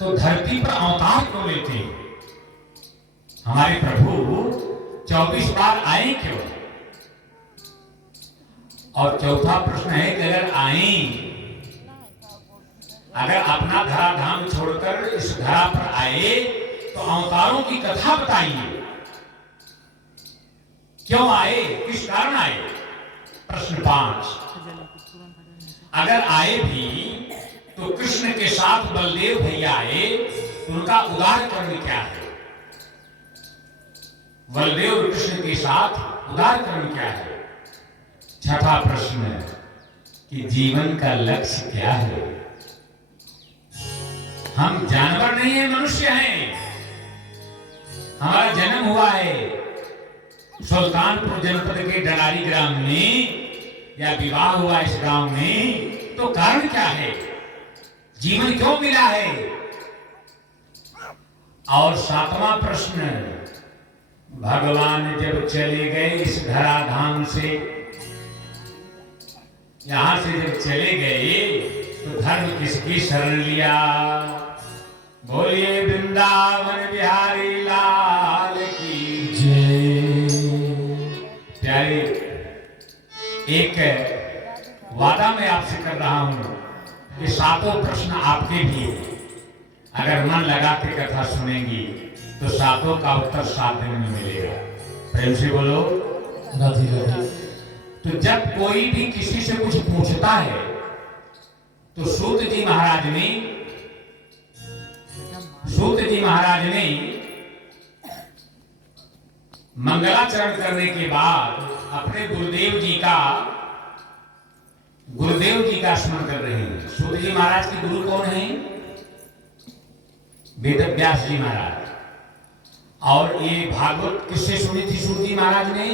तो धरती पर अवतार क्यों लेते हैं? हमारे प्रभु 24 बार आए क्यों? और चौथा प्रश्न है कि अगर आए, अगर अपना धराधाम छोड़कर इस धरा पर आए तो अवतारों की कथा बताइए, क्यों आए, किस कारण आए? प्रश्न 5, अगर आए भी तो कृष्ण के साथ बलदेव भैया आए, उनका उदार कर्म क्या है? बलदेव और कृष्ण के साथ उदार कर्म क्या है? छठा प्रश्न कि जीवन का लक्ष्य क्या है? हम जानवर नहीं है, मनुष्य हैं। हमारा जन्म हुआ है सुल्तानपुर जनपद के डलारी ग्राम में, या विवाह हुआ इस गांव में, तो कारण क्या है? जीवन क्यों मिला है? और सातवां प्रश्न, भगवान जब चले गए इस धराधाम से, यहां से जब चले गए तो धर्म किसकी शरण लिया? बोलिए वृंदावन बिहारी लाल की जय। प्यारे, एक वादा मैं आपसे कर रहा हूं कि सातों प्रश्न आपके भी हैं। अगर मन लगा के कथा सुनेंगी तो सातों का उत्तर 7 दिन में मिलेगा। प्रेम से बोलो राधे राधे। तो जब कोई भी किसी से कुछ पूछता है तो सूत जी महाराज ने मंगलाचरण करने के बाद अपने गुरुदेव जी का स्मरण कर रहे हैं। सूत जी महाराज के गुरु कौन हैं? वेद व्यास जी महाराज। और ये भागवत किससे सुनी थी सूत जी महाराज ने?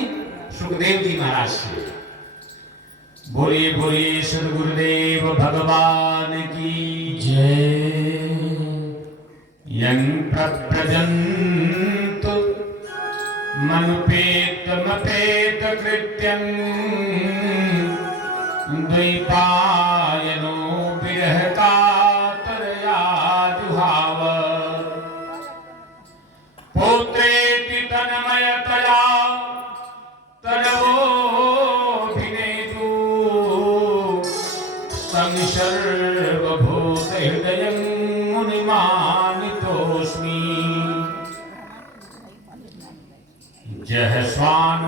सुखदेव जी महाराज से। बोलिए बोलिए सद्गुरुदेव भगवान की जय। यं प्रव्रजन्तु मनुपेत कृत्यं द्वैपायनो विरह कातरया जुहाव। पुत्रेति तन्मयतया तनवोऽभिनेतु तं सर्वभूतहृदयं मुनिमानितोऽस्मि। जह स्वानुभावमखिल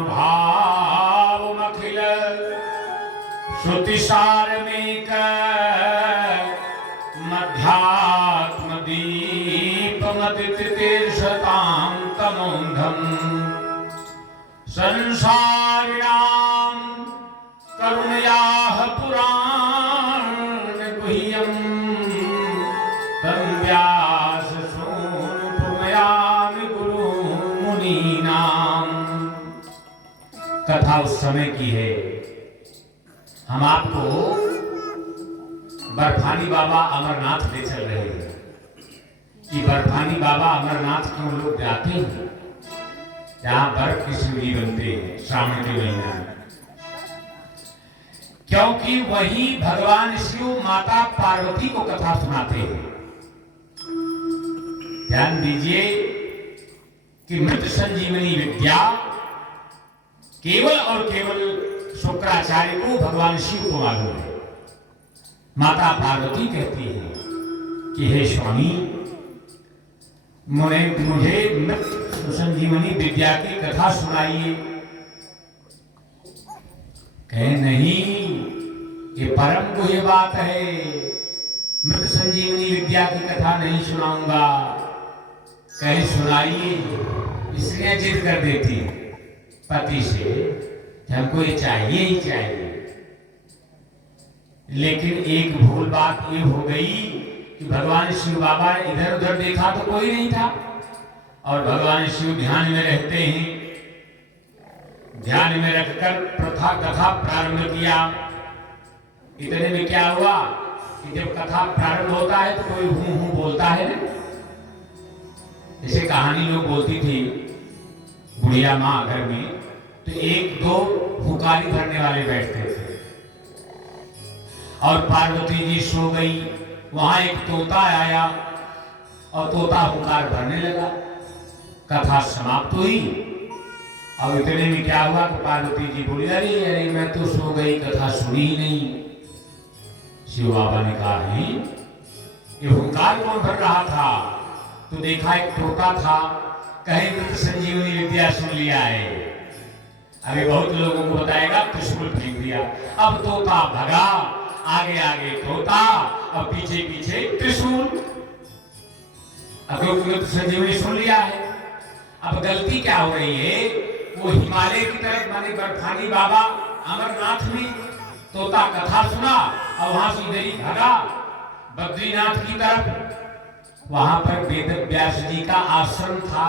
श्रुतिसारमेक मध्यात्मदीपमतितीर्षतां तमोन्धम् संसारिणां करुणयाः पुराणगुह्यम् तं व्याससूनुपुरयामि गुरुमुनीनाम्। कथा उस समय की है। हम आपको बर्फानी बाबा अमरनाथ ले चल रहे हैं कि बर्फानी बाबा अमरनाथ क्यों लोग जाते हैं? जहां बर्फ की शिवलिंग बनते हैं श्रावण के महीने में, क्योंकि वही भगवान शिव माता पार्वती को कथा सुनाते हैं। ध्यान दीजिए कि मृत संजीवनी विद्या केवल और केवल शुक्राचार्य को, भगवान शिव को मालूम है। माता पार्वती कहती है कि हे स्वामी, मुझे मृत संजीवनी विद्या की कथा सुनाइए। कहे नहीं, ये परम गुह्य बात है, मृत संजीवनी विद्या की कथा नहीं सुनाऊंगा। कहे सुनाइए। इसलिए जिद कर देती है पति से, हमको ये चाहिए ही चाहिए। लेकिन एक भूल बात ये हो गई कि भगवान शिव बाबा इधर उधर देखा तो कोई नहीं था, और भगवान शिव ध्यान में रहते हैं। ध्यान में रखकर प्रथा कथा प्रारंभ किया। इतने में क्या हुआ कि जब कथा प्रारंभ होता है तो कोई हूं हूं बोलता है ना। जैसे कहानी लोग बोलती थी, बुढ़िया माँ घर में, तो एक दो हुकारी भरने वाले बैठते थे। और पार्वती जी सो गई, वहां एक तोता आया और तोता हुंकार भरने लगा। कथा समाप्त हुई। अब इतने में क्या हुआ कि पार्वती जी बोली, अरे अरे मैं तो सो गई, कथा सुनी ही नहीं। शिव बाबा ने कहा, नहीं ये हुंकार कौन भर रहा था? तो देखा एक तोता था, कहे मृत संजीवनी विद्या सुन लिया है। अरे बहुत लोगों को बताएगा, त्रिशूल फेंक दिया। अब तोता भगा, आगे आगे तोता और पीछे पीछे त्रिशूल। अब मृत संजीवनी सुन लिया है। अब गलती क्या हो रही है? वो हिमालय की तरफ माने बर्फानी बाबा अमरनाथ में तोता कथा सुना और वहां से इधर ही भागा बद्रीनाथ की तरफ। वहां पर वेद व्यास जी का आश्रम था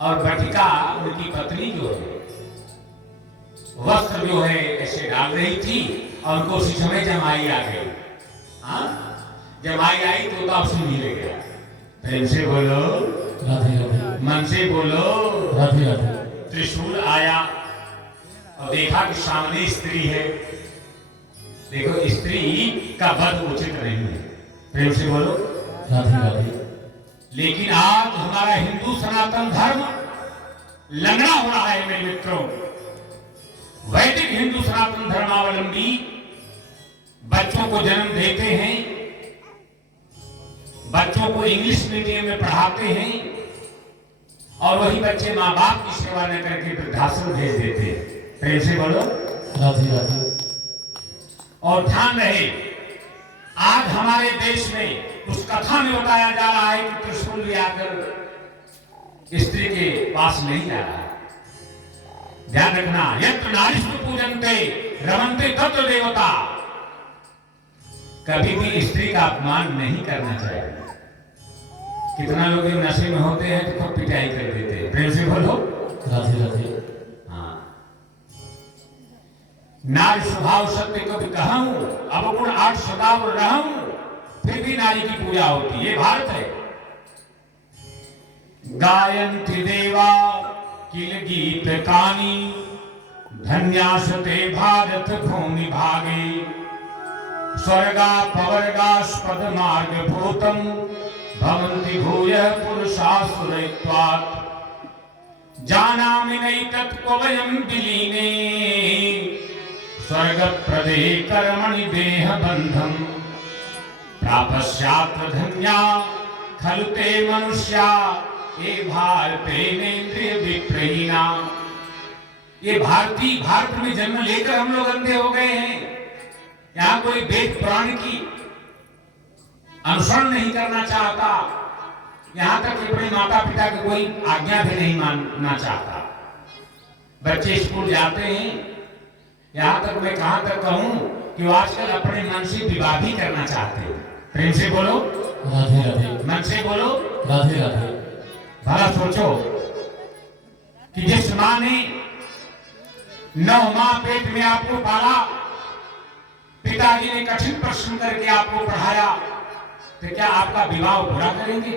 और बटिका उनकी पत्नी जो है वस्त्र जो है ऐसे डाल रही थी और उनको उसी समय जमाई आ गई। हाँ, जमाई आई तोता उससे मिल गया। प्रेम से बोलो राधे राधे, मन से बोलो राधे राधे। त्रिशूल आया और देखा कि सामने स्त्री है। देखो स्त्री का वध उचित नहीं है। प्रेम से बोलो राधे राधे। लेकिन आज हमारा हिंदू सनातन धर्म लंगड़ा हो रहा है मेरे मित्रों। वैदिक हिंदू सनातन धर्मावलंबी बच्चों को जन्म देते हैं, बच्चों को इंग्लिश मीडियम में पढ़ाते हैं और वही बच्चे माँ बाप की सेवा न करके वृद्धाश्रम भेज देते हैं। प्रेम से बोलो राधे राधे। और ध्यान रहे, आज हमारे देश में उस कथा में बताया जा रहा है कि त्रिशूल ले आकर स्त्री के पास नहीं जा रहा। ध्यान रखना, यत्र नारीष्ट पूजन्ते रमन्ते तत्र देवता। कभी भी स्त्री का अपमान नहीं करना चाहिए। कितना लोग नशे में होते हैं तो खूब पिटाई कर देते हैं। प्रेम से बोलो राधे राधे। हाँ, नारी स्वभाव सत्य कभी कहूं, अवगुण 8 सदाव रहूं, फिर भी नारी की पूजा होती है। ये भारत है। गायन्ति देवा किल गीत कानी, धन्यासते भारत भूमि भागे, स्वर्गा पवर्गास्पद मार्ग भूतम, भवन्ति भूयः पुरुषासुरत्वात्, जानामि नैतत्को वयं विलीने, स्वर्गप्रदे कर्मणि देहबन्धं, प्रापस्यात् धन्या खलु ते मनुष्या, ये भारतेनेन्द्रिय विप्रहीना। ये भारत में जन्म लेकर हम लोग अंधे हो गए हैं। यहाँ कोई वेद पुराण की अनुसरण नहीं करना चाहता। यहाँ तक कि अपने माता पिता की कोई आज्ञा भी नहीं मानना चाहता। बच्चे स्कूल जाते हैं, यहाँ तक मैं कहां तक कहूं कि वो आजकल अपने मन से विवाह भी करना चाहते हैं। प्रेम से बोलो राधे राधे। मन से बोलो राधे राधे। भला सोचो कि जिस मां ने 9 माह पेट में आपको पाला, पिताजी ने कठिन परिश्रम करके आपको पढ़ाया, तो क्या आपका विवाह बुरा करेंगे?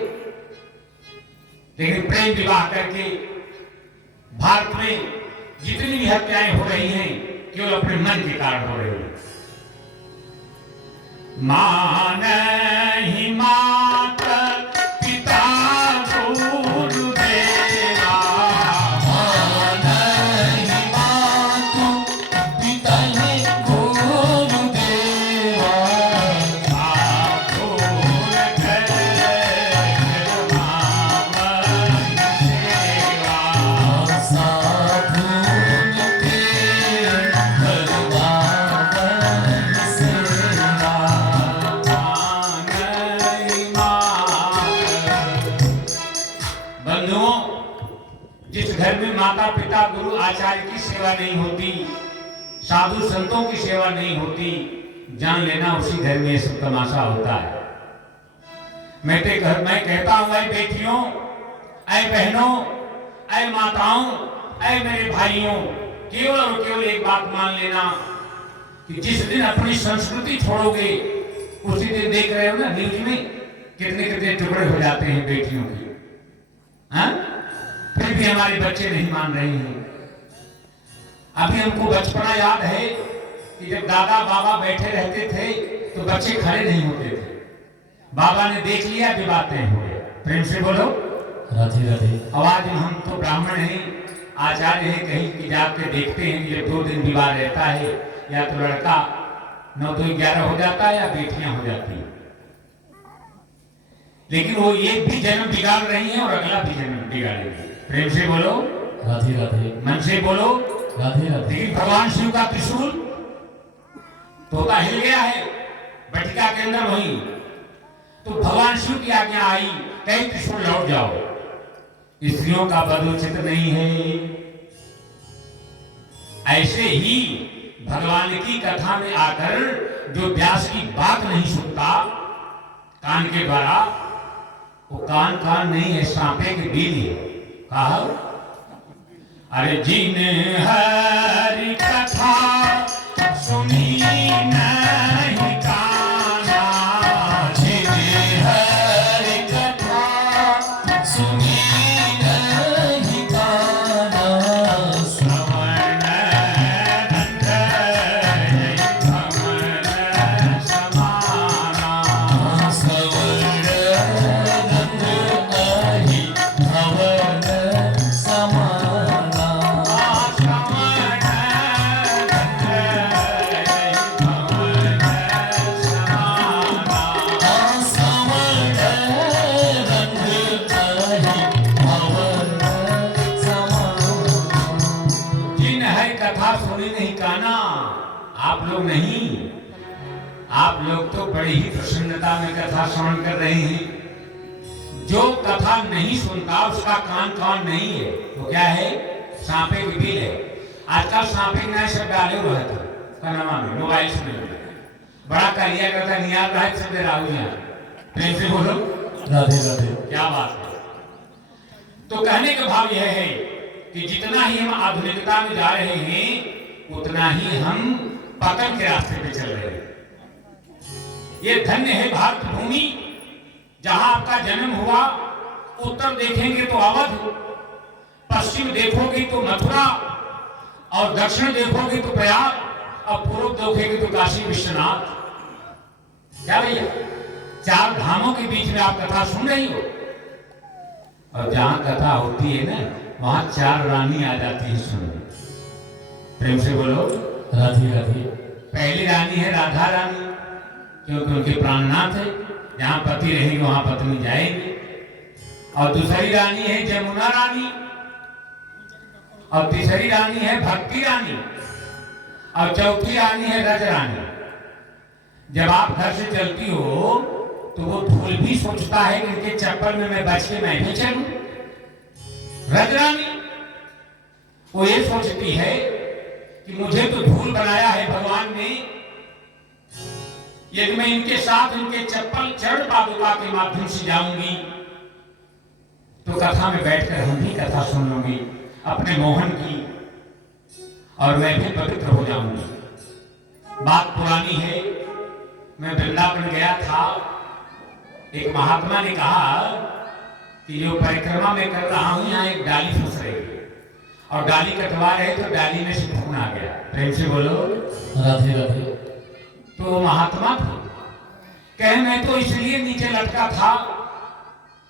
लेकिन प्रेम विवाह करके भारत में जितनी भी हत्याएं हो रही हैं केवल अपने मन के कारण हो रही हैं। मान ही मात पिता गुरु देवा, मान ही मातु पिता गुरु देवा, घर में माता पिता गुरु आचार्य की सेवा नहीं होती, साधु संतों की सेवा नहीं होती, जान लेना उसी घर में सब तमाशा होता है। मैं कहता हूं, ऐ बेटियों, ऐ बहनों, ऐ माताओं, ऐ मेरे भाइयों, केवल और केवल एक बात मान लेना कि जिस दिन अपनी संस्कृति छोड़ोगे उसी दिन देख रहे हो ना न्यूज में कितने कितने टुकड़े हो जाते हैं बेटियों के। हाँ, फिर भी हमारे बच्चे नहीं मान रहे हैं। अभी हमको बचपना याद है कि जब दादा बाबा बैठे रहते थे तो बच्चे खड़े नहीं होते थे। बाबा ने देख लिया कि बातें हुए। प्रेम से बोलो राधे राधे। आवाज हम तो ब्राह्मण हैं, आचार्य हैं, कहीं की जाके देखते हैं कि जब 2 दिन विवाह रहता है या तो लड़का 9 तो 11 हो जाता है या बेटियां हो जाती हैं, लेकिन वो ये भी जन्म बिगाड़ रही हैं और अगला भी जन्म बिगाड़ेगी। प्रेम से बोलो राधे राधे। मन से बोलो राधे राधे। लेकिन भगवान शिव का त्रिशूल तोता हिल गया है बटिका के अंदर वहीं, तो भगवान शिव की आज्ञा आई कहीं त्रिशूल लौट जाओ। स्त्रियों का वध उचित नहीं है। ऐसे ही भगवान की कथा में आकर जो व्यास की बात नहीं सुनता कान के द्वारा, वो कान नहीं है, सांपे के बीज है। कहा अरे जिने हरि कथा सुनी नहीं काना, जिने हरि कथा सुनी नहीं काना, श्रवण दंड भवन समाना, सवर्ण दंड अहि भवन समाना, श्रवण दंड भवन समाना। सवर्ण दंड अहि भवन समाना। जिन है कथा सुनी नहीं काना, आप लोग नहीं, आप लोग तो बड़ी ही प्रसन्नता में कथा श्रवण कर रहे हैं। जो कथा नहीं सुनता उसका कान नहीं है, वो क्या है? सांपे की बिल है। आजकल सांपे नए शब्द डाले हुए थे कनमा में, मोबाइल से बड़ा कार्य करता नियाल रहा है शब्द राहु यहाँ। प्रेम से बोलो राधे राधे। क्या बात है। तो कहने का भाव यह है कि जितना ही हम आधुनिकता में जा रहे हैं उतना ही हम पतन के रास्ते पे चल रहे हैं। ये धन्य है भारत भूमि जहां आपका जन्म हुआ। उत्तर देखेंगे तो अवध, पश्चिम देखोगे तो मथुरा, और दक्षिण देखोगे तो प्रयाग, और पूर्व देखोगे तो काशी विश्वनाथ। क्या भैया, 4 धामों के बीच में आप कथा सुन रही हो। और जहां कथा होती है ना वहां 4 रानी आ जाती है सुनने। प्रेम से बोलो राधे राधे। पहली रानी है राधा रानी, क्योंकि उनके प्राणनाथ है, जहां पति रहेंगे वहां पत्नी जाएगी। और दूसरी रानी है जमुना रानी, और तीसरी रानी है भक्ति रानी, और चौथी रानी है रज रानी। जब आप घर से चलती हो तो वो धूल भी सोचता है कि इनके चप्पल में मैं बच के मैं भी चलूं। रज रानी वो ये सोचती है कि मुझे तो धूल बनाया है भगवान ने, यदि मैं इनके साथ इनके चप्पल चरण पादुका के माध्यम से जाऊंगी तो कथा में बैठकर हम भी कथा सुन लूंगी अपने मोहन की, और मैं भी पवित्र हो जाऊंगी। बात पुरानी है, मैं वृंदावन गया था। एक महात्मा ने कहा कि जो परिक्रमा में कर रहा हूं यहाँ एक डाली फंस रही है, और डाली कटवा रहे तो डाली में से खून आ गया। प्रेम से बोलो राधे राधे। तो वो महात्मा थे, कहे मैं तो इसलिए नीचे लटका था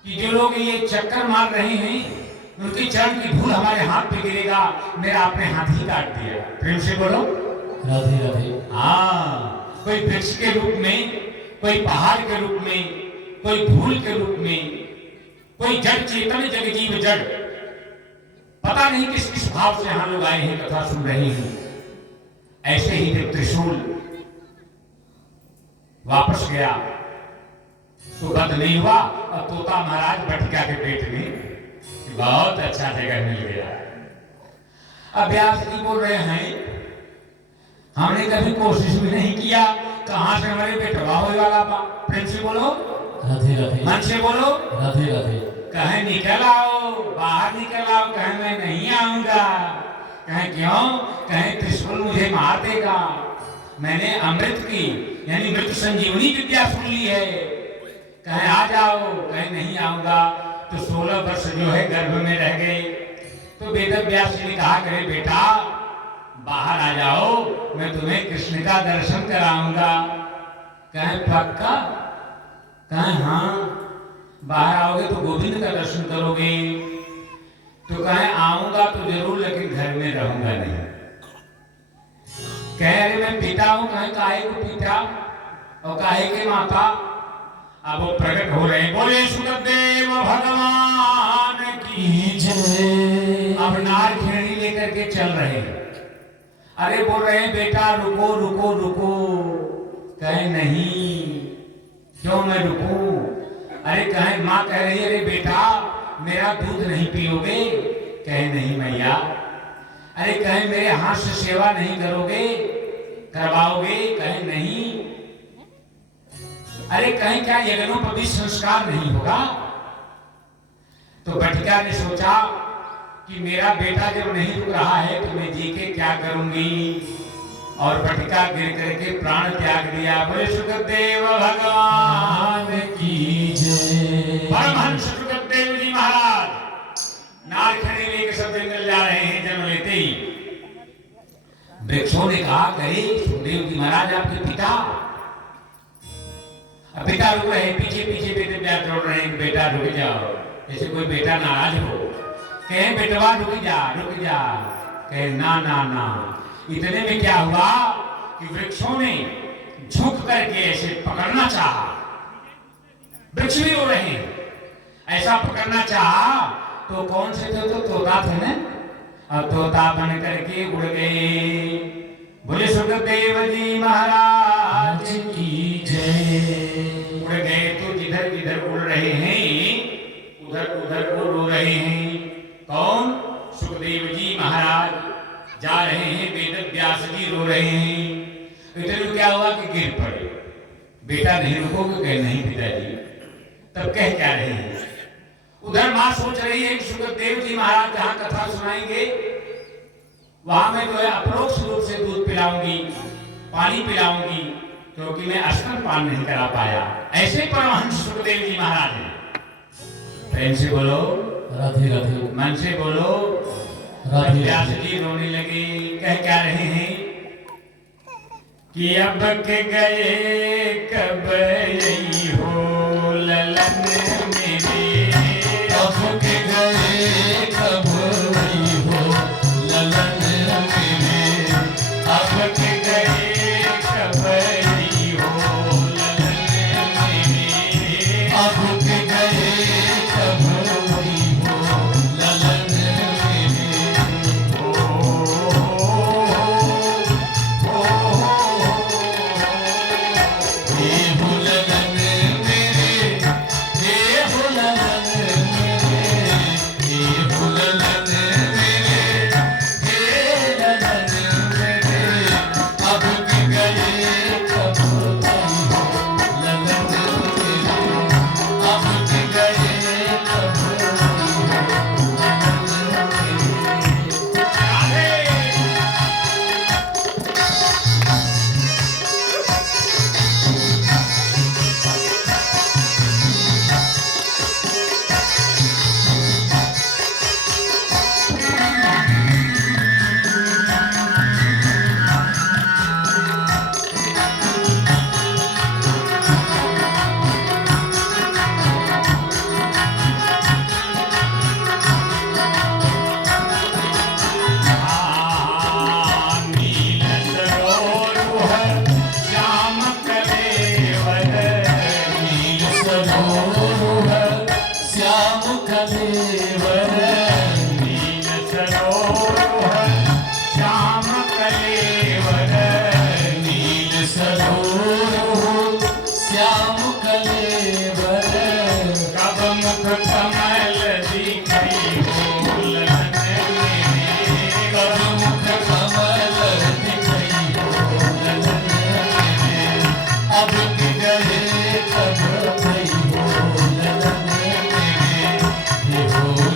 कि जो लोग ये चक्कर मार रहे हैं उनके चरण की धूल हमारे हाथ पे गिरेगा, मेरा अपने हाथ ही काट दिया। प्रेम से बोलो राधे राधे। हाँ, कोई वृक्ष के रूप में, कोई पहाड़ के रूप में, कोई धूल के रूप में, कोई जड़ चेतन जगजीव जड़, पता नहीं किस किस भाव से यहाँ लोग आए हैं कथा सुन रहे हैं। ऐसे ही जब त्रिशूल वापस गया तो बद नहीं हुआ, और तोता महाराज बटिका के पेट में बहुत अच्छा जगह मिल गया। अब व्यास जी बोल रहे हैं हमने कभी कोशिश भी नहीं किया, कहां से हमारे बेटवा हो वाला बा। प्रेम से बोलो राधे राधे। मन से बोलो राधे राधे। कहे निकल आओ, बाहर निकल आओ। कहे मैं नहीं आऊंगा। कहे क्यों? कहे त्रिशूल मुझे मार देगा। मैंने अमृत की यानी मृत संजीवनी विद्या सुन ली है। कहे आ जाओ। कहे नहीं आऊंगा। तो 16 वर्ष जो है गर्भ में रह गए। तो वेद व्यास जी ने कहा करे बेटा बाहर आ जाओ, मैं तुम्हें कृष्ण का दर्शन कराऊंगा। कहे पक्का? कहें हाँ बाहर आओगे तो गोविंद का दर्शन करोगे। तो कहें आऊंगा तो जरूर लेकिन घर में रहूंगा नहीं। कह रहे मैं पिता हूं। कहें काहे को पिता और काहे के माता। अब वो प्रकट हो रहे हैं। बोले सुखदेव भगवान की जय। अब नार खेड़ी लेकर के चल रहे हैं। अरे बोल रहे हैं बेटा रुको रुको रुको। कहे नहीं क्यों मैं रुकूं। अरे कहे माँ कह रही है अरे बेटा मेरा दूध नहीं पियोगे। कहे नहीं मैया। अरे कहे मेरे हाथ से सेवा नहीं करोगे करवाओगे। कहे नहीं। अरे कहीं क्या यज्ञोपवीत संस्कार नहीं होगा। तो बटिका ने सोचा कि मेरा बेटा जब नहीं रुक रहा है तो मैं जी के क्या करूंगी। और बटिका गिर करके प्राण त्याग दिया। बोले सुखदेव भगवान की जय। परमहंस सुखदेव जी महाराज नार खड़े लेकर सब जंगल जा रहे हैं। जन्म लेते ही वृक्षों ने कहा करे सुखदेव जी महाराज आपके पिता। पिता रुक रहे पीछे पीछे बेटे प्यार दौड़ रहे हैं। बेटा रुक जाओ। जैसे कोई बेटा नाराज हो। कहे बेटवा रुक जा रुक जा। कहे ना ना ना। इतने में क्या हुआ कि वृक्षों ने झुक करके ऐसे पकड़ना चाहा। वृक्ष भी रो रहे हैं। ऐसा पकड़ना चाहा तो कौन से थे तो तोता थे ना। और तोता बन करके उड़ गए। बोले सुखदेव जी महाराज की जय। उड़ गए तो जिधर जिधर उड़ रहे हैं उधर उधर को रो रहे हैं। कौन सुखदेव जी महाराज जा रहे हैं। वेद व्यास जी रो रहे हैं। इधर क्या हुआ कि गिर पड़े। बेटा नहीं रुकोगे। कहे नहीं पिताजी। तब कह क्या रहे हैं। उधर मां सोच रही है कि सुखदेव जी महाराज जहां कथा सुनाएंगे वहां मैं जो है अप्रोक्ष रूप से दूध पिलाऊंगी पानी पिलाऊंगी क्योंकि मैं स्तनपान नहीं करा पाया। ऐसे परमहंस सुखदेव जी महाराज हैं। प्रेम से बोलो राधे राधे। मन से बोलो राधे व्यास राधे। जी रोने लगे। कह क्या रहे हैं कि अब के गए कब यही हो ललन मेरे। अब के गए कब यही हो ललन मेरे। अब के गए कब यही हो ललन मेरे। अब के गए कब यही हो ललन मेरे। हे हो ललन मेरे। हे हो ललन मेरे। हे हो ललन मेरे। हे ललन मेरे। अब के गए कब यही हो ललन मेरे। अब के गए कब यही हो ललन मेरे। नील सरोवर श्याम कलेवर। नील सरोवर श्याम कलेवर। नील सरोवर श्याम कलेवर। नील सरोवर श्याम कलेवर। कब मुख कमल दिखई हो ललन मेरे। कब मुख कमल दिखई हो ललन मेरे। अब के गए कब यही हो ललन मेरे। हे हो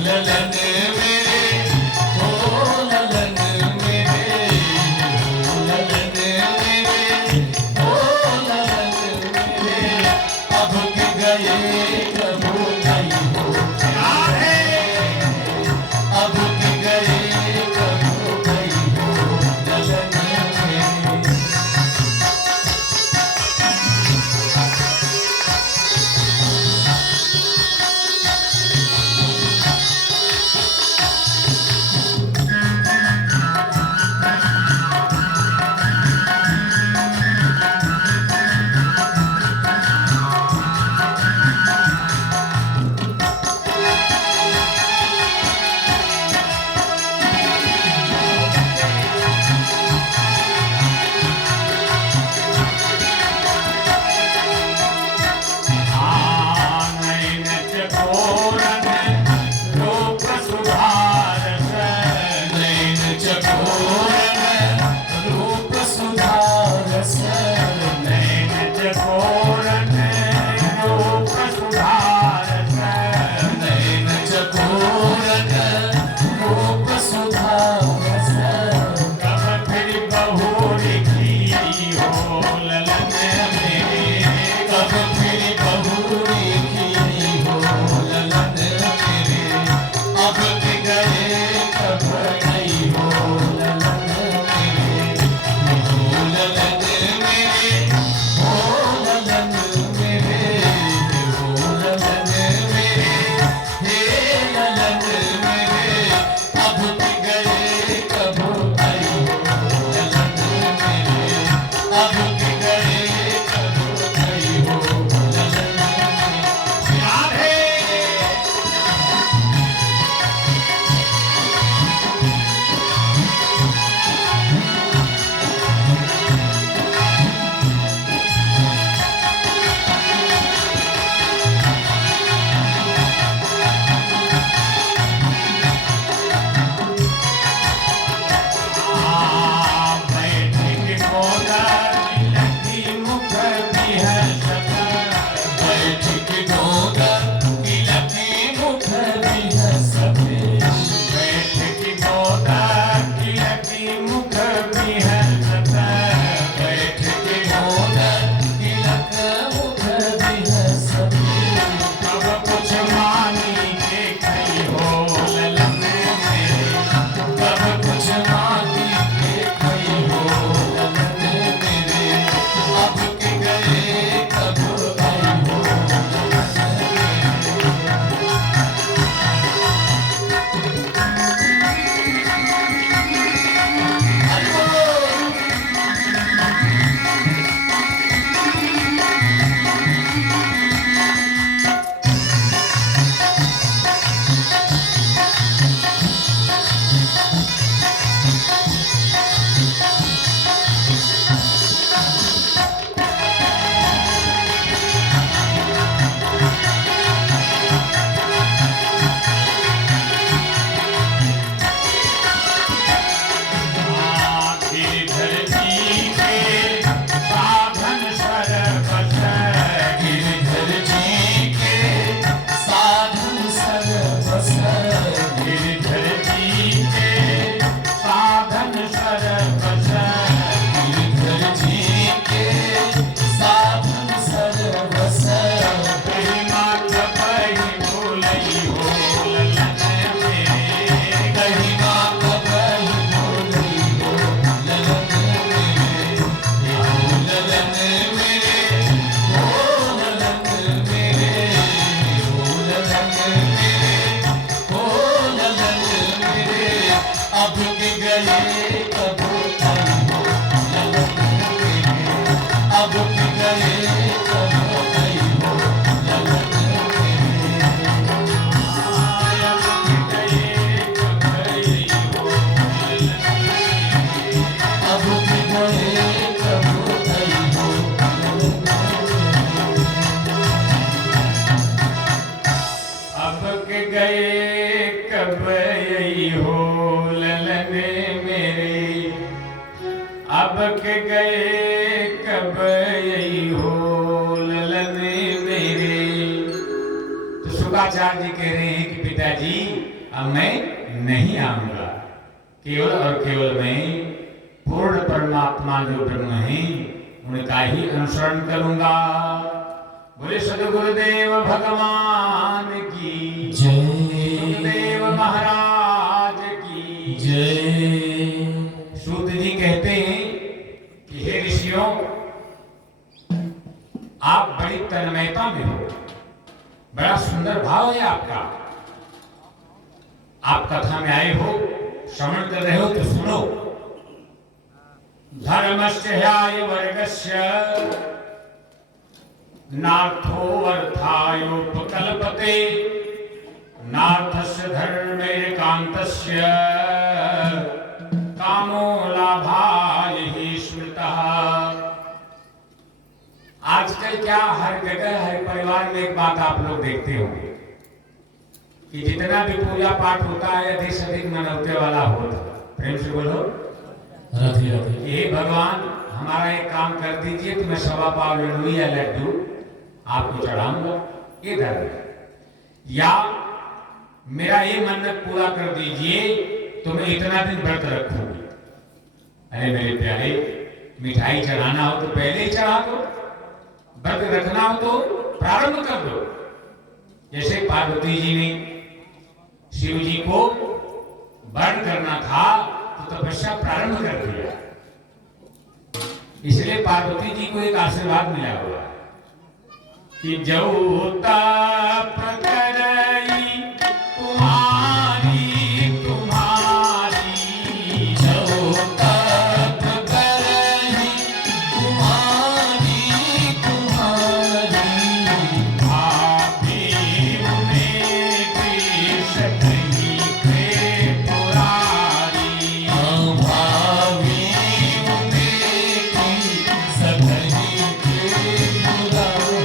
के गए कब यही हो ललने मेरे, अब के गए कब यही हो ललने मेरे। तो शुक्राचार्य जी कह रहे हैं कि पिताजी अब मैं नहीं आऊंगा, केवल और केवल मैं पूर्ण परमात्मा जो ब्रह्म है उनका ही अनुसरण करूंगा। बोले सदगुरुदेव भगवान की जय, सुखदेव महाराज की जय। सूत जी कहते हैं कि हे ऋषियों, आप बड़ी तन्मयता में हो, बड़ा सुंदर भाव है आपका। आप कथा में आए हो, श्रवण कर रहे हो तो सुनो। धर्मस्य ह्याय वर्गस्य नार्थो अर्थायोपकल्पते, नार्थस्य धर्मेकान्तस्य कामो लाभाय हि स्मृतः। आजकल क्या हर जगह हर परिवार में एक बात आप लोग देखते होंगे कि जितना भी पूजा पाठ होता है अधिक से अधिक मनौते वाला होता। प्रेम से बोलो राधे राधे। हे भगवान, हमारा एक काम कर दीजिए तो मैं 1.25 पाव लड्डू या लड्डू आपको चढ़ाऊंगा, ये धर्म है। या मेरा ये मन्नत पूरा कर दीजिए तो मैं इतना दिन व्रत रखूंगी। अरे मेरे प्यारे, मिठाई चढ़ाना हो तो पहले ही चढ़ा दो, व्रत रखना हो तो प्रारंभ कर दो। जैसे पार्वती जी ने शिव जी को वर्ण करना था तो तपस्या प्रारंभ कर दिया, इसलिए पार्वती जी को एक आशीर्वाद मिला हुआ है कि जो तप करई तुम्हारी तुम्हारी, जो तप करई तुम्हारी तुम्हारी, भाभी उन्हें कृष कहीं के पुरारी। भावी उन्हें की सधनी के बुलारी।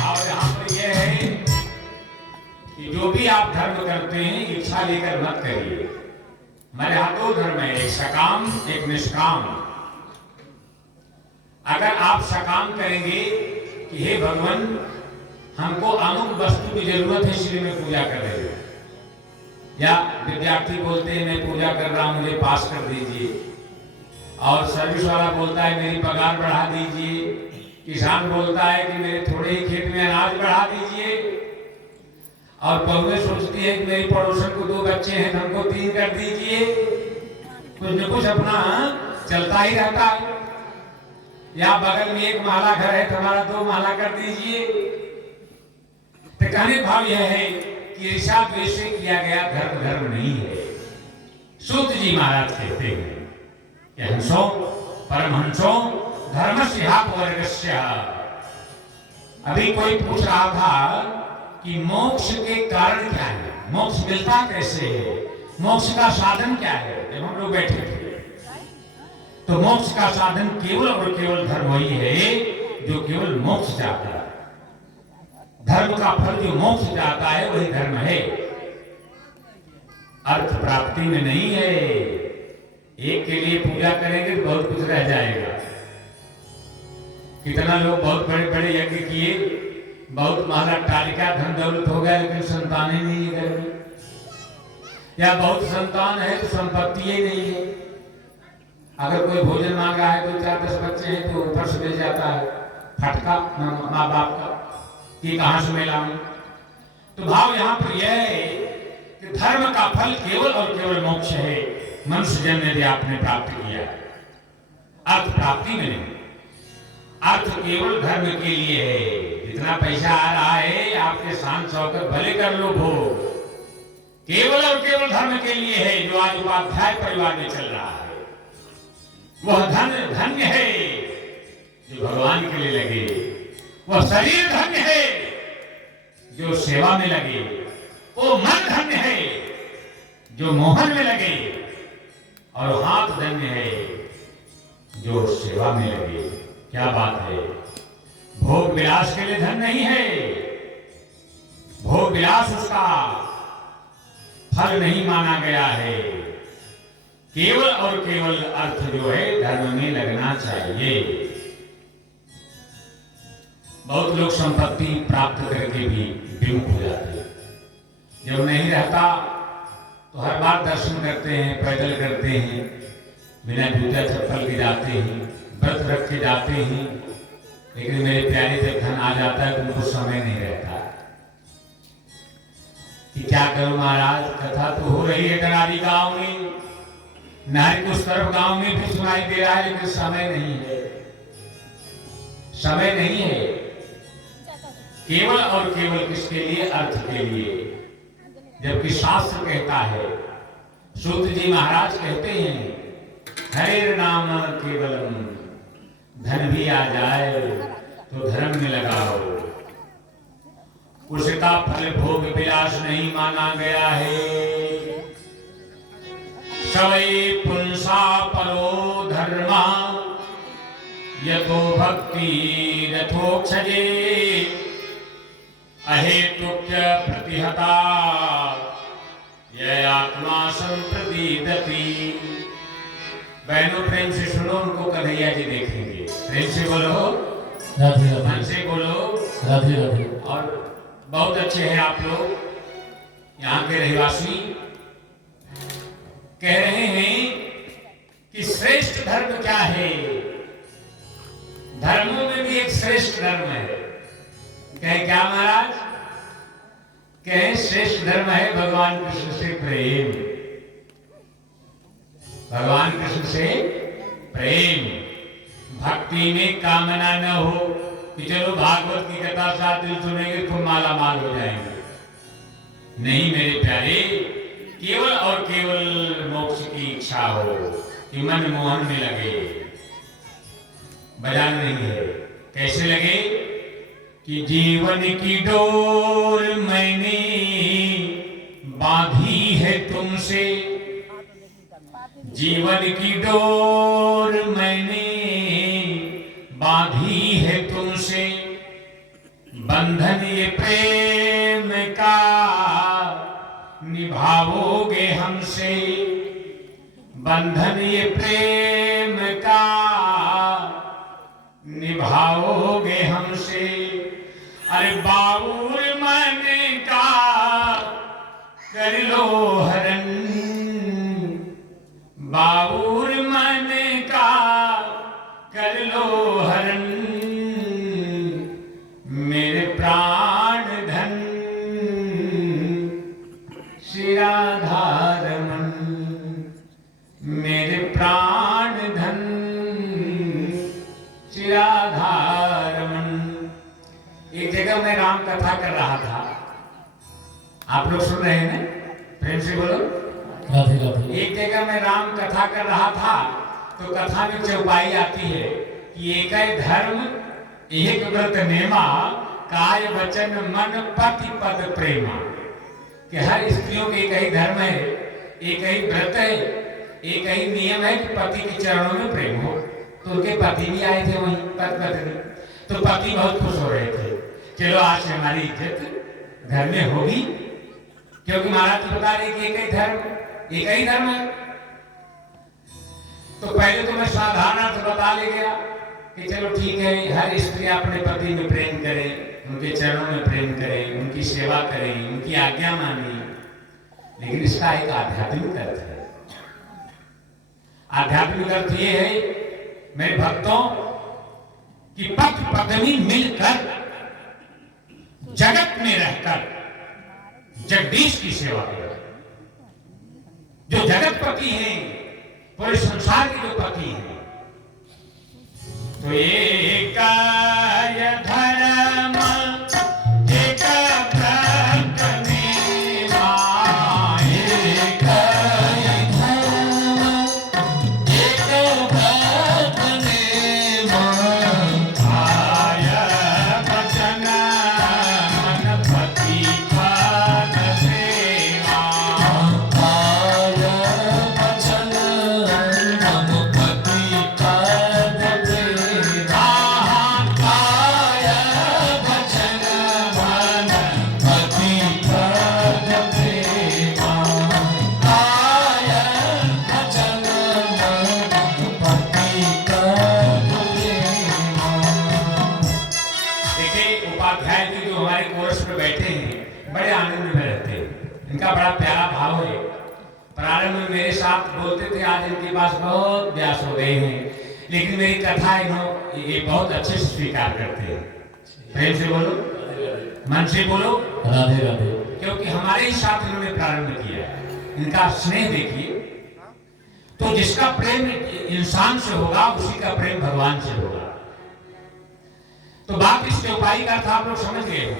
और यहाँ पर यह है कि जो भी आप धर्म करते हैं इच्छा लेकर मत करिए। हमारे यहाँ दो धर्म है, एक सकाम एक निष्काम। अगर आप सकाम करेंगे कि हे भगवान, हमको अमुक वस्तु की जरूरत है इसलिए मैं पूजा कर रही हूँ, या विद्यार्थी बोलते हैं मैं पूजा कर रहा हूँ मुझे पास कर दीजिए, और सर्विस वाला बोलता है मेरी पगार बढ़ा दीजिए, किसान बोलता है कि मेरे थोड़े ही खेत में अनाज बढ़ा दीजिए, और बहुएं सोचती है कि मेरी पड़ोसन को 2 बच्चे हैं तो हमको 3 कर दीजिए। कुछ न कुछ अपना चलता ही रहता है। या बगल में 1 महला घर है तो हमारा 2 महला कर दीजिए। तो कहने भाव यह है कि ईर्ष्या द्वेष से किया गया धर्म धर्म नहीं है। सूत जी महाराज कहते हैं कि हंसो परमहंसो धर्मस्य वर्गस्य। अभी कोई पूछ रहा था कि मोक्ष के कारण क्या है, मोक्ष मिलता कैसे है, मोक्ष का साधन क्या है। जब हम लोग बैठे थे तो मोक्ष का साधन केवल और केवल धर्म वही है जो केवल मोक्ष चाहता है। धर्म का फल जो मोक्ष चाहता है वही धर्म है, अर्थ प्राप्ति में नहीं है। एक के लिए पूजा करेंगे तो बहुत कुछ रह जाएगा। कितना लोग बहुत बड़े बड़े यज्ञ किए, बहुत महला टालिका धन दौलत हो गया लेकिन संतान ही नहीं है घर में, या बहुत संतान है तो संपत्ति ही नहीं है। अगर कोई भोजन मांगा है 2-4-10 बच्चे हैं तो ऊपर से मिल जाता है फटका माँ बाप का कि कहां से मैं लाऊं। तो भाव यहाँ पर यह है कि धर्म का फल केवल और केवल मोक्ष है। मनुष्य जन्म यदि आपने प्राप्त किया है, अर्थ प्राप्ति में नहीं, अर्थ केवल धर्म के लिए है। जितना पैसा आ रहा है आपके शान शौकत भले कर लो भोग, केवल और केवल धर्म के लिए है। जो आज उपाध्याय परिवार में चल रहा है वह धन धन्य है जो भगवान के लिए लगे, वह शरीर धन्य है जो सेवा में लगे, वो मन धन्य है जो मोहन में लगे, और हाथ धन्य है जो सेवा में लगे। क्या बात है, भोग विलास के लिए धन नहीं है। भोग विलास उसका फल नहीं माना गया है। केवल और केवल अर्थ जो है धर्म में लगना चाहिए। बहुत लोग संपत्ति प्राप्त करके भी विमुख हो जाते हैं। जब नहीं रहता तो हर बार दर्शन करते हैं, पैदल करते हैं, बिना जूता चप्पल के जाते हैं, व्रत रख के जाते हैं, लेकिन मेरे प्यारे जब धन आ जाता है तो उनको समय नहीं रहता कि क्या करूं महाराज। कथा तो हो रही है डरारी गांव में, नारी कुछ तरफ गांव में भी सुनाई दे रहा है, लेकिन समय नहीं है, समय नहीं है। केवल और केवल किसके लिए? अर्थ के लिए। जबकि शास्त्र कहता है, सूत जी महाराज कहते हैं, हरे नाम केवलम, धन भी आ जाए तो धर्म में लगाओ। उसका फल भोग विलास नहीं माना गया है। सवै पुंसा परो धर्मा यतो भक्ति रथोक्षजे अहेतुक्य प्रतिहता यह आत्मा संप्रदीदति। बहनों प्रेम से सुनो, उनको कन्हैया जी देखेंगे। प्रेम से बोलो, राधे मन राधे, से बोलो, राधे राधे। और बहुत अच्छे हैं आप लोग, यहाँ के रहवासी। कह रहे हैं कि श्रेष्ठ धर्म क्या है। धर्मों में भी एक श्रेष्ठ धर्म है। कहे क्या महाराज? कहे श्रेष्ठ धर्म है भगवान कृष्ण से प्रेम। भगवान कृष्ण से प्रेम। भक्ति में कामना न हो कि चलो भागवत की कथा 7 दिन सुनेंगे तो माला माल हो जाएंगे। नहीं मेरे प्यारे, केवल और केवल मोक्ष की इच्छा हो कि मन मोहन में लगे, बाजार नहीं है। कैसे लगे? कि जीवन की डोर मैंने बांधी है तुमसे, जीवन की डोर मैंने बांधी है तुमसे, बंधन ये प्रेम का निभाओगे हमसे, बंधन ये प्रेम का निभाओगे हमसे। अरे बाउल मन का कर लो हरण, बाउल मन का कर लो हरण, मेरे प्राण धन शिराधार मन, मेरे प्राण धन शिराधार मन। एक जगह मैं राम कथा कर रहा था, आप लोग सुन रहे हैं ना? प्रेम से बोलो, राधे राधे। एक जगह मैं राम कथा कर रहा था तो कथा में चौपाई आती है कि एक धर्म एक व्रत नेमा, काय वचन मन पति पद प्रेमा। कि हर स्त्रियों के एक ही धर्म है, एक ही व्रत है, एक ही नियम है कि पति के चरणों में प्रेम हो। तो उनके पति भी आए थे वहीं पत्नी, तो पति बहुत खुश हो रहे थे, चलो आज से हमारी इज्जत घर में होगी, क्योंकि महाराज बता रहे कि एक ही धर्म है। तो पहले तो मैं साधारण अर्थ बता ले गया कि चलो ठीक है, हर स्त्री अपने पति में प्रेम करे, उनके चरणों में प्रेम करे, उनकी सेवा करे, उनकी आज्ञा माने। लेकिन इसका एक आध्यात्मिक अर्थ है। आध्यात्मिक अर्थ ये है मेरे भक्तों कि पति पत्नी मिलकर जगत में रहकर जगदीश की सेवा करें। जो जगतपति हैं, पूरे संसार के जो पति हैं, तो एक धर्म एक व्रत नेमा, एक धर्म एक व्रत नेमा, काय वचन मन पति पद सेवा। काय वचन मन पति पद प्रेमा। फर्श पर बैठे हैं, बड़े आनंद में रहते हैं। इनका बड़ा प्यारा भाव है। प्रारंभ में मेरे साथ बोलते थे, आज इनके पास बहुत व्यास हो गए हैं, लेकिन मेरी कथा ये बहुत अच्छे से स्वीकार करते हैं। प्रेम से बोलो, मन से बोलो, राधे राधे। क्योंकि हमारे ही साथ इन्होंने प्रारंभ किया है। इनका स्नेह देखिए, तो जिसका प्रेम इंसान से होगा उसी का प्रेम भगवान से होगा। तो बात इस चौपाई का था, आप लोग समझ गए हो।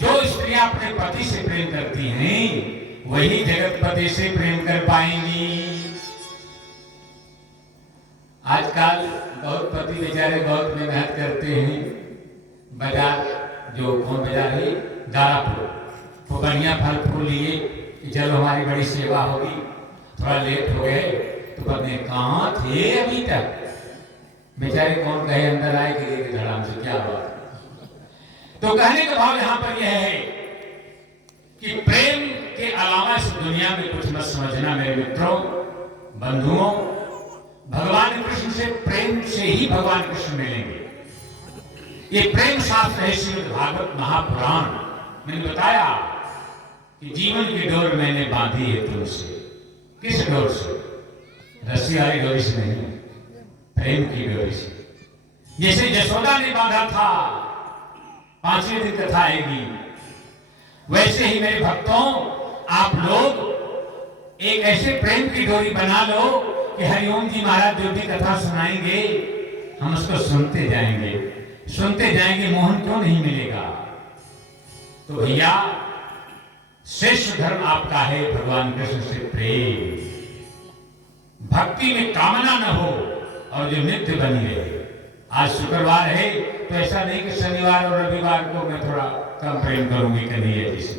जो स्त्रियां अपने पति से प्रेम करती हैं वही जगतपति से प्रेम कर पाएंगी। आजकल बहुत पति बेचारे बहुत मेहनत करते हैं। बाजार जो कौन बाजार है, दारापुर, तो बढ़िया फल फूल लिए कि चलो हमारी बड़ी सेवा होगी, थोड़ा लेट हो गए तो पत्नी कहाँ थे अभी तक। बेचारे कौन कहे अंदर आए कि धड़ाम से क्या बात। तो कहने का भाव यहां पर यह है कि प्रेम के अलावा इस दुनिया में कुछ मत समझना मेरे मित्रों, बंधुओं। भगवान कृष्ण से प्रेम से ही भगवान कृष्ण मिलेंगे। ये प्रेम शास्त्र है श्रीमद् भागवत महापुराण। मैंने बताया कि जीवन की डोर मैंने बांधी है तुमसे। किस डोर से? रस्सी वाली डोरी से नहीं, प्रेम की डोरी से। जैसे यशोदा ने बांधा था, 5वें दिन कथा आएगी, वैसे ही मेरे भक्तों आप लोग एक ऐसे प्रेम की डोरी बना लो कि हरिओम जी महाराज जो भी कथा सुनाएंगे हम उसको सुनते जाएंगे, मोहन क्यों नहीं मिलेगा। तो भैया श्रेष्ठ धर्म आपका है भगवान कृष्ण से प्रेम। भक्ति में कामना न हो और जो नित्य बनी रहे। आज शुक्रवार है तो ऐसा नहीं कि शनिवार और रविवार को मैं थोड़ा कम प्रेम करूंगी कन्हैया जी से।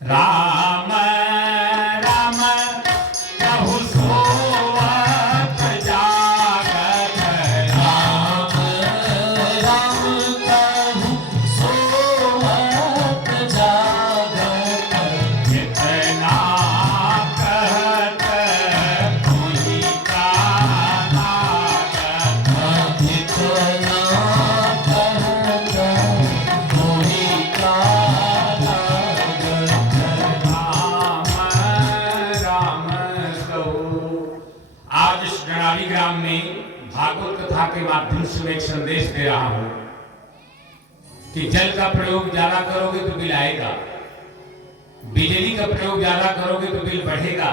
राम राम कहु सोवत जागत, राम राम कहु सोवत जागत, जितना कहत तुहि का लागत, इतना कहत तुहि का लागत। राम राम कहु। आज इस डणाली ग्राम में भागवत कथा के माध्यम से मैं एक संदेश दे रहा हूं कि जल का प्रयोग ज्यादा करोगे तो बिल आएगा, बिजली का प्रयोग ज्यादा करोगे तो बिल बढ़ेगा,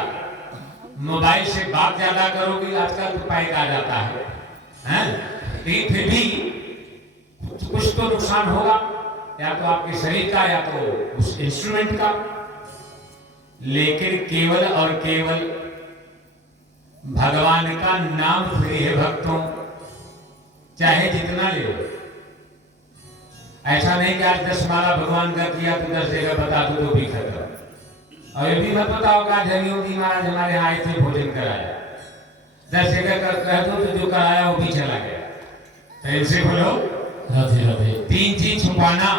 मोबाइल से बात ज्यादा करोगे आजकल तो पैक आ जाता है, हैं? लेकिन फिर भी कुछ तो नुकसान होगा, या तो आपके शरीर का या तो उस इंस्ट्रूमेंट का। लेकिन केवल और केवल भगवान का नाम फ्री है भक्तों, चाहे जितना ले लो। ऐसा नहीं कि आज 10 माला भगवान का किया तो 10 जगह बता दो तो भी खत्म। और ये भी मत बताओ कि हरिओम जी महाराज हमारे यहाँ आए थे भोजन कराया, 10 जगह कह दो तो जो कराया वो भी चला गया। तो इनसे बोलो राधे राधे। 3 चीज छुपाना,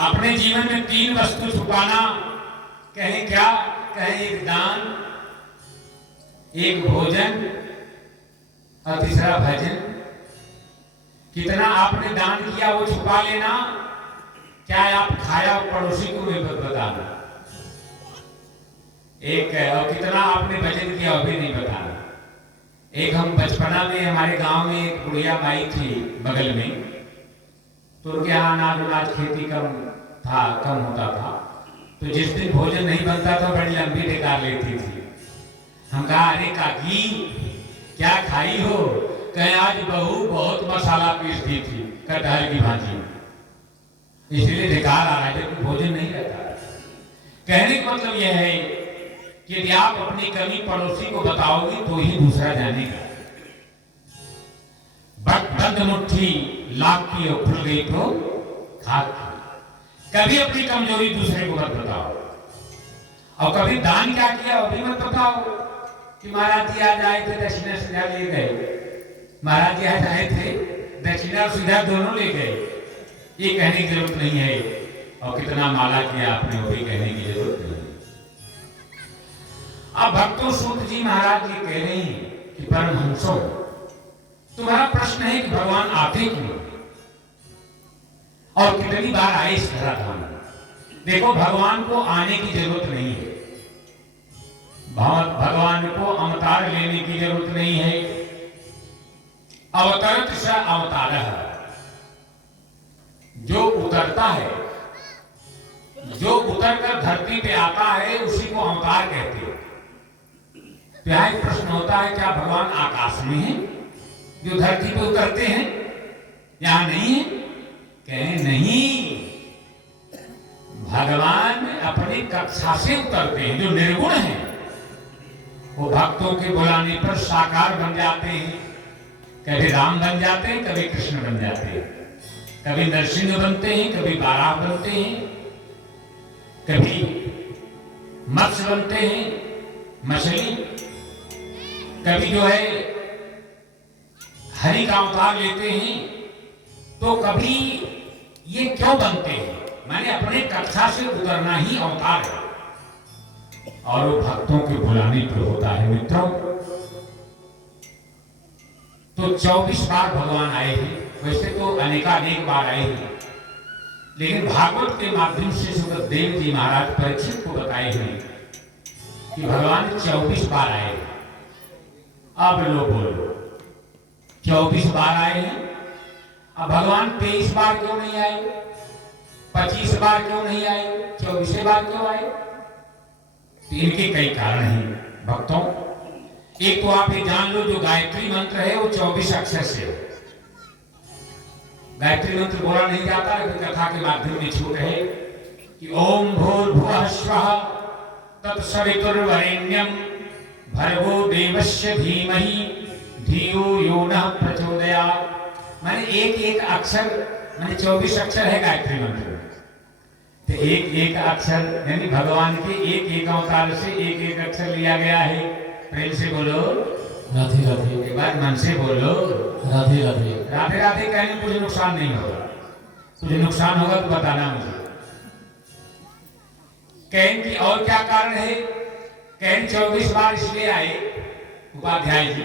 अपने जीवन में 3 वस्तु छुपाना। कहें क्या? कहें एक दान, एक भोजन और तीसरा भजन। कितना आपने दान किया वो छुपा लेना, क्या आप खाया पड़ोसी को भी बताना। एक और कितना आपने भजन किया वो भी नहीं बताना। एक हम बचपना में हमारे गांव में एक बुढ़िया माई थी बगल में, तो उनके यहाँ अनाज उनाज खेती कम होता था। तो जिस दिन भोजन नहीं बनता था बड़ी लंबी डेकार लेती थी। हम कहा अरे काकी क्या खाई हो? कहे आज बहू बहुत मसाला पीस दी थी कटहल की भाजी में, इसलिए डेकार आ रहा है, जबकि भोजन नहीं रहता। कहने का मतलब यह है कि यदि आप अपनी कमी पड़ोसी को बताओगे तो ही दूसरा जानेगा। बंद मुट्ठी लाख की और खुल गई तो खाक की। कभी अपनी कमजोरी दूसरे को मत बताओ, और कभी दान क्या किया वो भी मत बताओ कि महाराज जी आज आए थे दक्षिणा सीधा ले गए, महाराज जी आज आए थे दक्षिणा सीधा दोनों ले गए। ये कहने की जरूरत नहीं है। और कितना माला किया आपने वो भी कहने की जरूरत नहीं। अब भक्तों सूत जी महाराज जी कह रहे हैं कि परमहंसों, तुम्हारा प्रश्न है कि भगवान आते क्यों? और कितनी बार आए इस धराधाम में। देखो, भगवान को आने की जरूरत नहीं है, भगवान को अवतार लेने की जरूरत नहीं है। अवतरत स अवतारः, जो उतरता है, जो उतर कर धरती पे आता है उसी को अवतार कहते हैं। तो यहां एक प्रश्न होता है, क्या भगवान आकाश में है जो धरती पे उतरते हैं? यहां नहीं है? कहें नहीं, भगवान अपनी कक्षा से उतरते हैं। जो निर्गुण हैं वो भक्तों के बुलाने पर साकार बन जाते हैं। कभी राम बन जाते हैं, कभी कृष्ण बन जाते हैं, कभी नरसिंह बनते हैं, कभी बाराह बनते हैं, कभी मत्स्य बनते हैं, मछली, कभी जो है हरि का अवतार लेते हैं। तो कभी ये क्यों बनते हैं? मैंने अपने कक्षा से उतरना ही अवतार है, और वो भक्तों के बुलाने पर होता है। मित्रों, तो 24 बार भगवान आए हैं। वैसे तो अनेकानेक बार आए हैं, लेकिन भागवत के माध्यम से सुखदेव जी महाराज परीक्षित को बताए हैं कि भगवान 24 बार आए हैं। अब लोग बोलो, 24 बार आए हैं, अब भगवान 23 बार क्यों नहीं आए, 25 बार क्यों नहीं आए, 24 बार क्यों आए? तो इनके कई कारण हैं भक्तों। एक तो आप ये जान लो, जो गायत्री मंत्र है वो 24 अक्षर से है। गायत्री मंत्र बोला नहीं जाता, लेकिन कथा के माध्यम में छूट है कि ओम भूर्भुवः स्वः तत्सवितुर्वरेण्यं भर्गो देवस्य धीमहि धियो यो नः प्रचोदयात्। माने एक एक अक्षर, माने 24 अक्षर है गायत्री मंत्र में। तो एक एक अक्षर यानी भगवान के एक एक अवतार से एक एक अक्षर लिया गया है। प्रेम से बोलो राधे राधे। एक बार मन से बोलो राधे राधे। राधे राधे कहने कुछ नुकसान नहीं होगा, कुछ नुकसान होगा तो बताना मुझे। कहने की और क्या कारण है? कहने 24 बार इसलिए आए उपाध्याय जी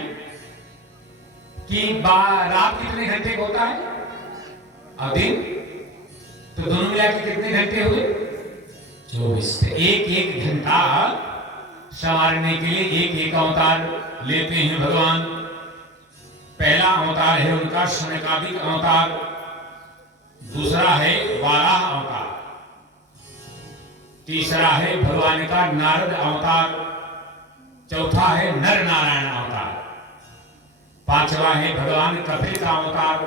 कि रात कितने घंटे का होता है और दिन, तो दोनों मिला के कितने घंटे हुए? 24। एक एक घंटा संवारने के लिए एक एक अवतार लेते हैं भगवान। पहला अवतार है उनका शनकादिक अवतार, दूसरा है वाराह अवतार, तीसरा है भगवान का नारद अवतार, चौथा है नर नारायण अवतार, पांचवा है भगवान कपिल का अवतार।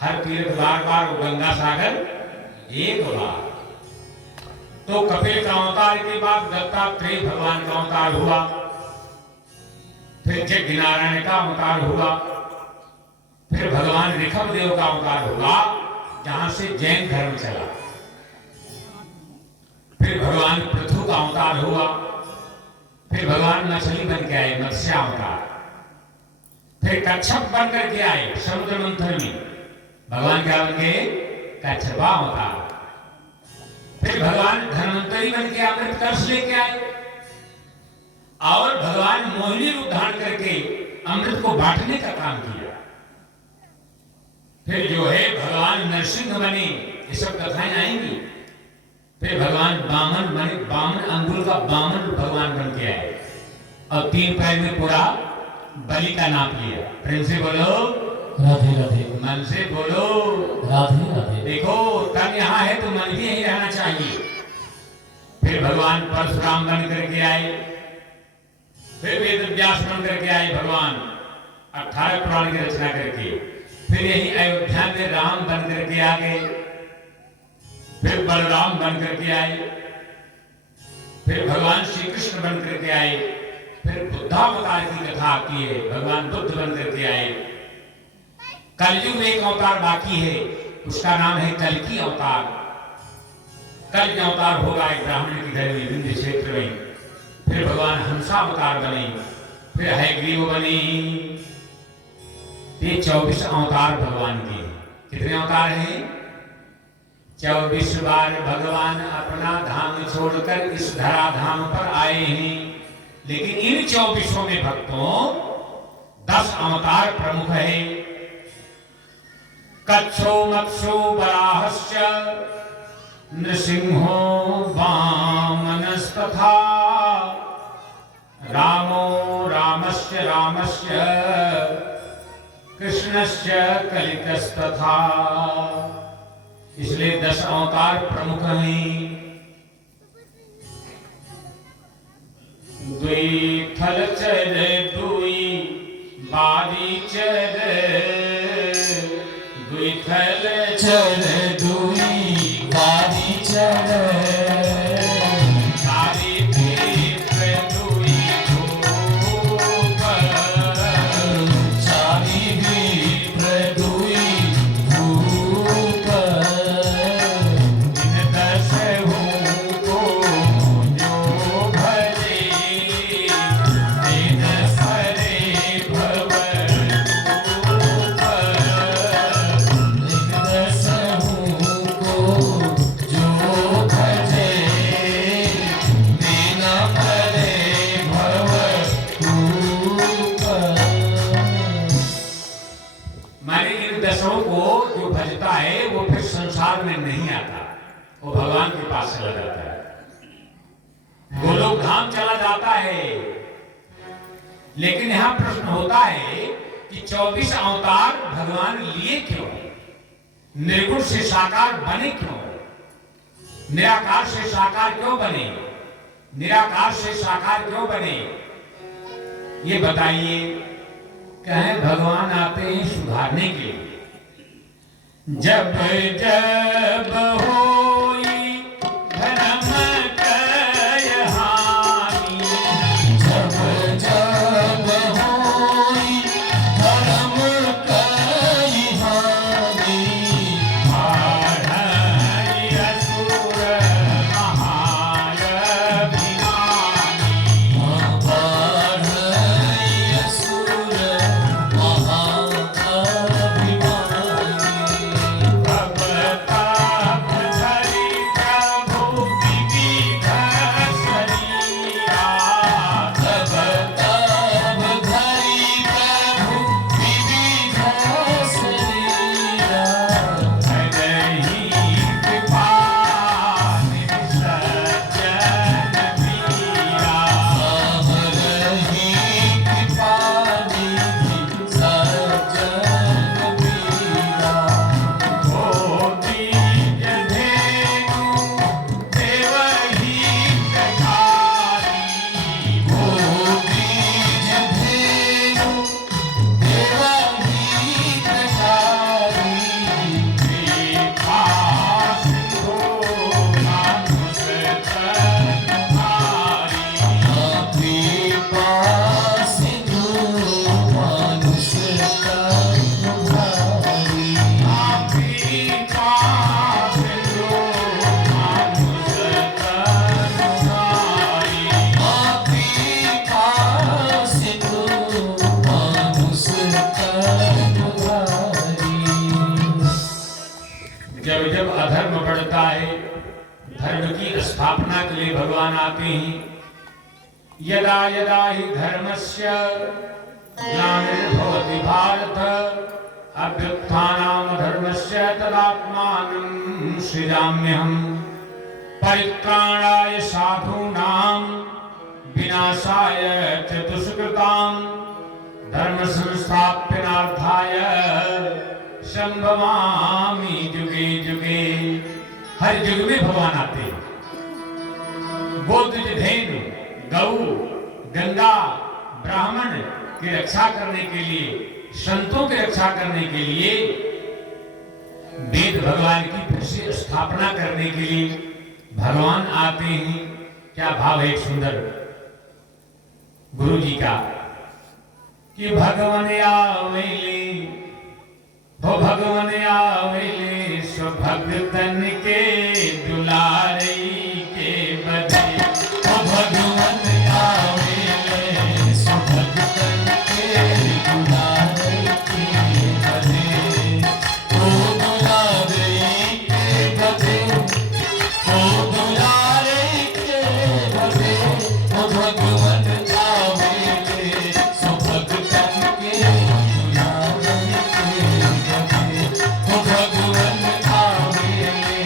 हर तीर्थ बार बार गंगा सागर एक बार। तो कपिल का अवतार के बाद दत्तात्रेय भगवान का अवतार हुआ, फिर यज्ञ नारायण का अवतार हुआ, फिर भगवान ऋषभ देव का अवतार हुआ जहां से जैन धर्म चला, फिर भगवान पृथु का अवतार हुआ, फिर भगवान मछली बन के आए मत्स्य अवतार, फिर कच्छप बन करके आए समुद्र मंथन में, भगवान क्या बन गए? कच्छपा अवतार। फिर भगवान धन्वंतरी बन के अमृत कलश लेके आए, और भगवान मोहिनी रूप धारण करके अमृत को बांटने का काम किया। फिर जो है भगवान नरसिंह बने, ये सब कथाएं आएंगी। फिर भगवान बामन बने, बामन अंगुल का बामन भगवान बन के आए, और 3 पैर में पूरा बलि का नाप लिया। प्रेम से बोलो राधे राधे। मन से बोलो राधे राधे। देखो, तन यहाँ है तो मन भी यही रहना चाहिए। फिर भगवान परशुराम बन करके आए, फिर वेद व्यास बन करके आए भगवान 18 पुराण की रचना करके। फिर यही अयोध्या में राम बन करके आ गए, फिर बलराम बन करके आए, फिर भगवान श्री कृष्ण बन करके आए, फिर बुद्धावतार की कथा आती है, भगवान बुद्ध बन करके आए। कलयुग में एक अवतार बाकी है, उसका नाम है कल्कि अवतार। कल अवतार होगा एक ब्राह्मण के घर में विंध्य क्षेत्र में। फिर भगवान हंसावतार बने, फिर हयग्रीव बने। ये 24 अवतार भगवान के। कितने अवतार हैं? 24 बार भगवान अपना धाम छोड़कर इस धरा धाम पर आए हैं। लेकिन इन 24 में भक्तों 10 अवतार प्रमुख है। कच्छो मत्स्यो वराहश्च नृसिंहो वामनस्तथा रामो रामस्य रामस्य कृष्णस्य कलिकस्तथा। इसलिए 10 अवतार प्रमुख हैं। दुई थल चर दुई बारी चर, दुई थल चर दुई बारी चर, चारी भीत्र दुई धूप, चारी भीत्र दुई धूप, इन 10 को जो भजे, इन सरे भव रूप। इन 10 को जो भजे, बिना मरे भव रूप। माने इन 10 को जो भजता है वो फिर संसार में नहीं आता, वो भगवान के पास चला जाता है, गोलोक धाम चला जाता है। लेकिन यहां प्रश्न होता है कि 24 अवतार भगवान लिए क्यों, निर्गुण से साकार बने क्यों, निराकार से साकार क्यों बने, निराकार से साकार क्यों बने, ये बताइए। कहें भगवान आते हैं सुधारने के लिए। जब जब होई धर्म कय हानि, जब जब होई धर्म कई हानि, आढ़ई असुर महायभिमानी, बाढ़ई असुर महाअभिमानी, तब तब धरि प्रभु विविध शरीरा, तब तब धरि प्रभु विविध शरीरा, हरहि कृपा निसज्जन वीरा, हरहि कृपा निधि सज्जन वीरा। ओ दीज धेनु देवहि प्रकारी, ओ बीज धेनु देवहि प्रचारी, कृपा सिंधु मानुष तन भारी, कृपा सिंधु मानुष तन भारी, कृपा सिंधु मानुष तन भारी। कृपा सिंधु मानुष तन भारी। जब जब अधर्म बढ़ता है, धर्म की स्थापना के लिए भगवान आते हैं। यदा यदा हि धर्मस्य ग्लानिर्भवति भारत, अभ्युत्थानम् धर्मस्य तदात्मानं सृजाम्यहम्। परित्राणाय साधूनां विनाशाय च दुष्कृतां, धर्म संस्थापनार्थाय संभवामि जुगे जुगे। हर युग में भगवान आते हैं। गोत्रज धेनु गौ गंगा ब्राह्मण की रक्षा करने के लिए, संतों की रक्षा करने के लिए, वेद भगवान की फिर से स्थापना करने के लिए भगवान आते हैं। क्या भाव है, एक सुंदर गुरु जी का कि भगवान आवेले, हो भगवान आवेले सो भगतन के दुलारे के बदे, ओ भगवन आवेले सो भगतन के दुलारे के बदे, ओ दुलारे के बदे, ओ दुलारे के बदे, ओ भगवन आवेले सो भगतन के दुलारे के बदे, ओ भगवन आवेले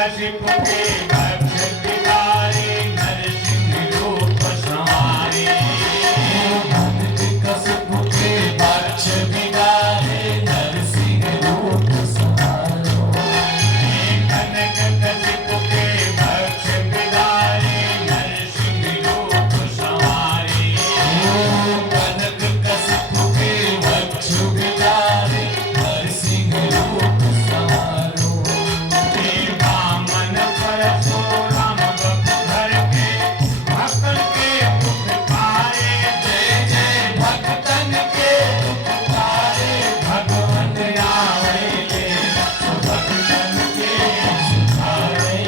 कशिप के भक्ष बिगारे नरसिंह रूप संवारे कशिप के भक्ष बिगारे नरसिंह रूप संवारो कनक कशिप के भक्ष बिगारे नरसिंह रूप संवारे कनक कशिप के भक्ष बिगारे नरसिंह रूप संवारो वामन परशुराम बपुधर के भक्तन के दुख तारे जय जय भक्तन के पुकारे भगवंत आवेले भक्तन के सुधारे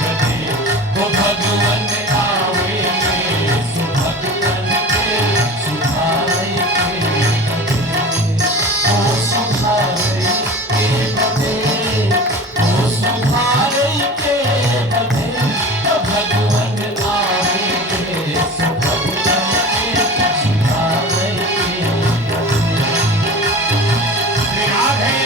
गदे वो भगवन आवेले सुभक्तन के सुधारे ओ सुधारे के गदे ओ सुधारे के गदे वो भगवन आवेले सुभक्तन के सुधारे राधे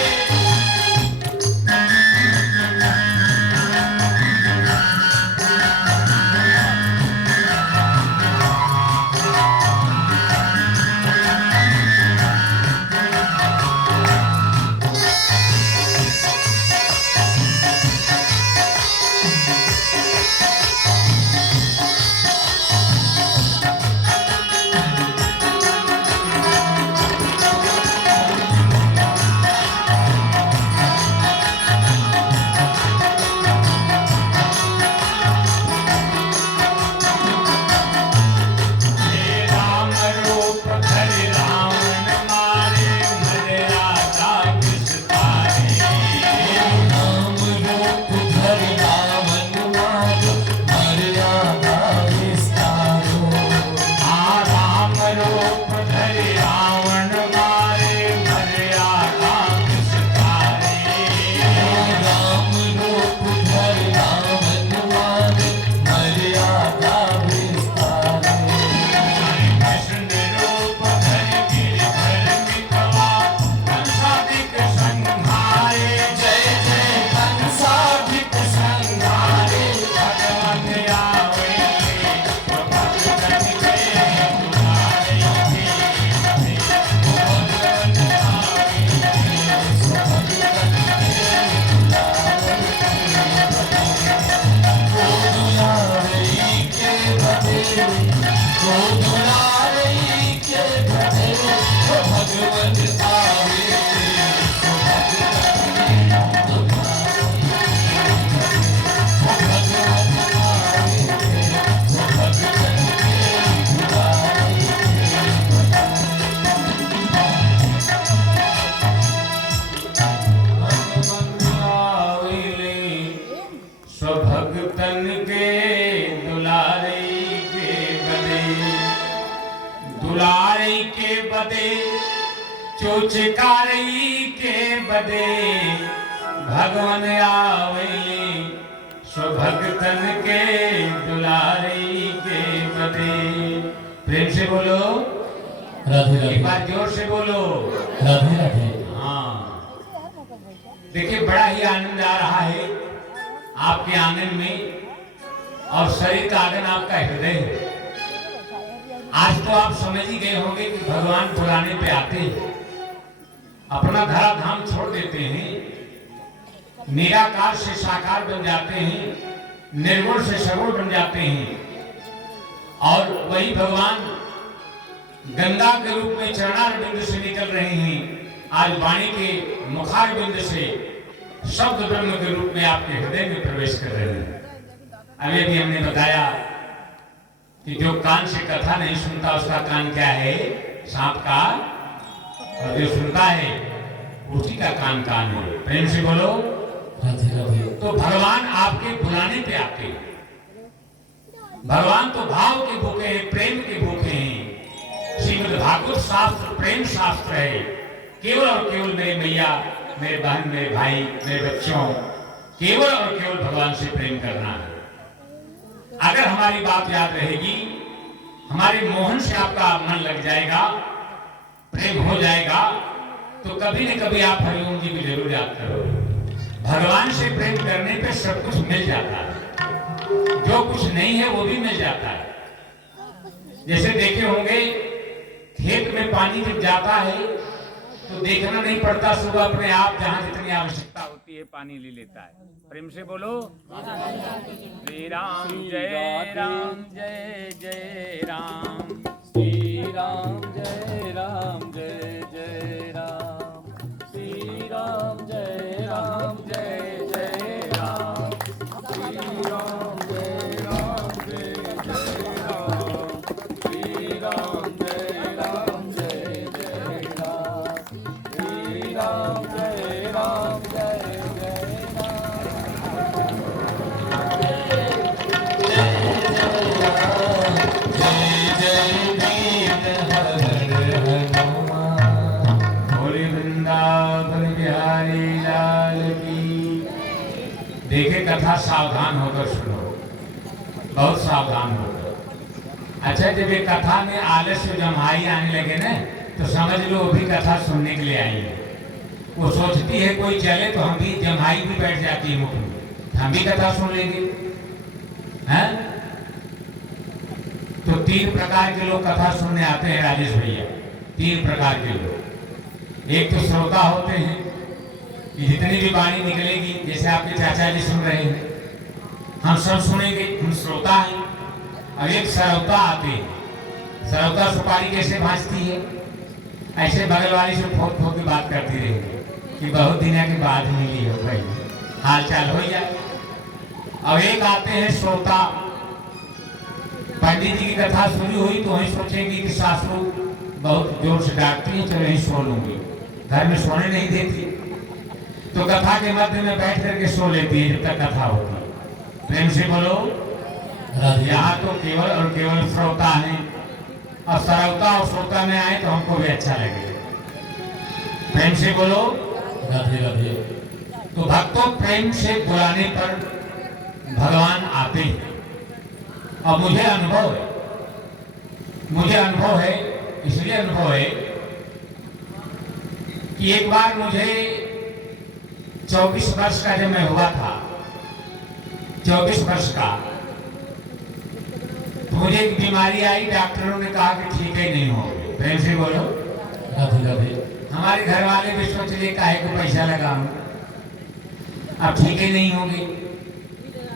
राम रूप धरि रावण मारे मर्यादा विस्तारे नाम रूप धरि रावण मारो मर्यादा विस्तारो राम रूप धरि रावण मारे मर्यादा विस्तारे राम रूप धरि रावण मारो मर्यादा विस्तारो कृष्ण रूप धरि गिरिधर मितवा कंसाधिक संहारे जय जय कंसाधिक संहारे भगवत आवेले भक्तन के दुलारे दुलारे के बदे ओ दुलारे के बदे ओ भगवन आवे स्वभक्तन के दुलारे के बदे दुलारे के बदे चोचकारी के बदे भगवान आवेले स्वभक्तन के दुलारे के बदे। प्रेम से बोलो, राधे एक बार जोर से बोलो। राधे राधे हाँ, देखिए बड़ा ही आनंद आ रहा है आपके आंगन में, और शरीर का आंगन आपका हृदय है। आज तो आप समझ ही गए होंगे कि भगवान बुलाने पे आते हैं, अपना धरा धाम छोड़ देते हैं, निराकार से साकार बन जाते हैं, निर्गुण से सगुण बन जाते हैं, और वही भगवान गंगा के रूप में चरणार बिंदु से निकल रहे हैं। आज वाणी के मुखार बिंदु से शब्द ब्रह्म के रूप में आपके हृदय में प्रवेश कर रहे हैं। अभी भी हमने बताया कि जो कान से कथा नहीं सुनता उसका कान क्या है? सांप का। और जो सुनता है उसी का कान कान है। प्रेम से बोलो। राधे राधे। तो भगवान आपके बुलाने पे आते हैं। भगवान तो भाव के भूखे हैं, प्रेम के भूखे हैं। श्रीमद् भागवत शास्त्र प्रेम शास्त्र है। केवल और केवल मेरे मैया, मेरे बहन, मेरे भाई, मेरे बच्चों, केवल और केवल भगवान से प्रेम करना है। अगर हमारी बात याद रहेगी, हमारे मोहन से आपका मन लग जाएगा, प्रेम हो जाएगा, तो कभी न कभी आप हरिओम जी भी जरूर याद करोगे। भगवान से प्रेम करने पे सब कुछ मिल जाता है, जो कुछ नहीं है वो भी मिल जाता है। जैसे देखे होंगे खेत में पानी जब जाता है तो देखना नहीं पड़ता, सुबह अपने आप जहां जितनी आवश्यकता होती है पानी ले लेता है। प्रेम से बोलो श्री राम जय राम जय जय राम, श्री राम जय राम जय जय राम, श्री राम जय राम जय जय राम, श्री राम जय राम जय जय राम, श्री राम जय राम जय जय राम, श्री राम जय राम जय जय भोले वृंदावन बिहारी लाल की। देखे कथा सावधान होकर सुनो, बहुत सावधान होकर। अच्छा, जब ये कथा में आलस्य जमाई आने लगे ना तो समझ लो वो भी कथा सुनने के लिए आई है। वो सोचती है कोई चले तो हम भी, जमाई भी बैठ जाती है मुख में, हम भी कथा सुन लेंगे। हैं? तो 3 प्रकार के लोग कथा सुनने आते हैं राजेश भैया, 3 प्रकार के लोग। एक तो श्रोता होते हैं कि जितनी भी वाणी निकलेगी, जैसे आपके चाचा जी सुन रहे हैं, हम सब सुनेंगे, हम श्रोता हैं। और एक सरौता आते हैं। सरौता सुपारी कैसे भाजती है, ऐसे बगल वाली से फोक फोक की बात करती रहेगी कि बहुत दिन के बाद मिली हो भाई, हाल चाल हो जाए। और एक आते हैं श्रोता, पंडित जी की कथा शुरू हुई तो वही सोचेंगे कि सासू बहुत जोर से डांटती है, चलो यहीं सो लूंगी, घर में सोने नहीं देती, तो कथा के मध्य में बैठ करके सो लेती है जब तक कथा होती है। प्रेम से बोलो यहाँ तो केवल और केवल श्रोता है, और सरौता और श्रोता में आए तो हमको भी अच्छा लगे। प्रेम से बोलो राधे राधे। तो भक्तों, प्रेम से बुलाने पर भगवान आते हैं। और मुझे अनुभव है, इसलिए अनुभव है कि एक बार मुझे 24 वर्ष का जब मैं हुआ था, 24 वर्ष का, तो मुझे एक बीमारी आई, डॉक्टरों ने कहा कि ठीक है नहीं होगी। प्रेम से बोलो राधे राधे। हमारे घर वाले भी सोच लिए काहे को पैसा लगाऊं, अब ठीक ही नहीं होगी।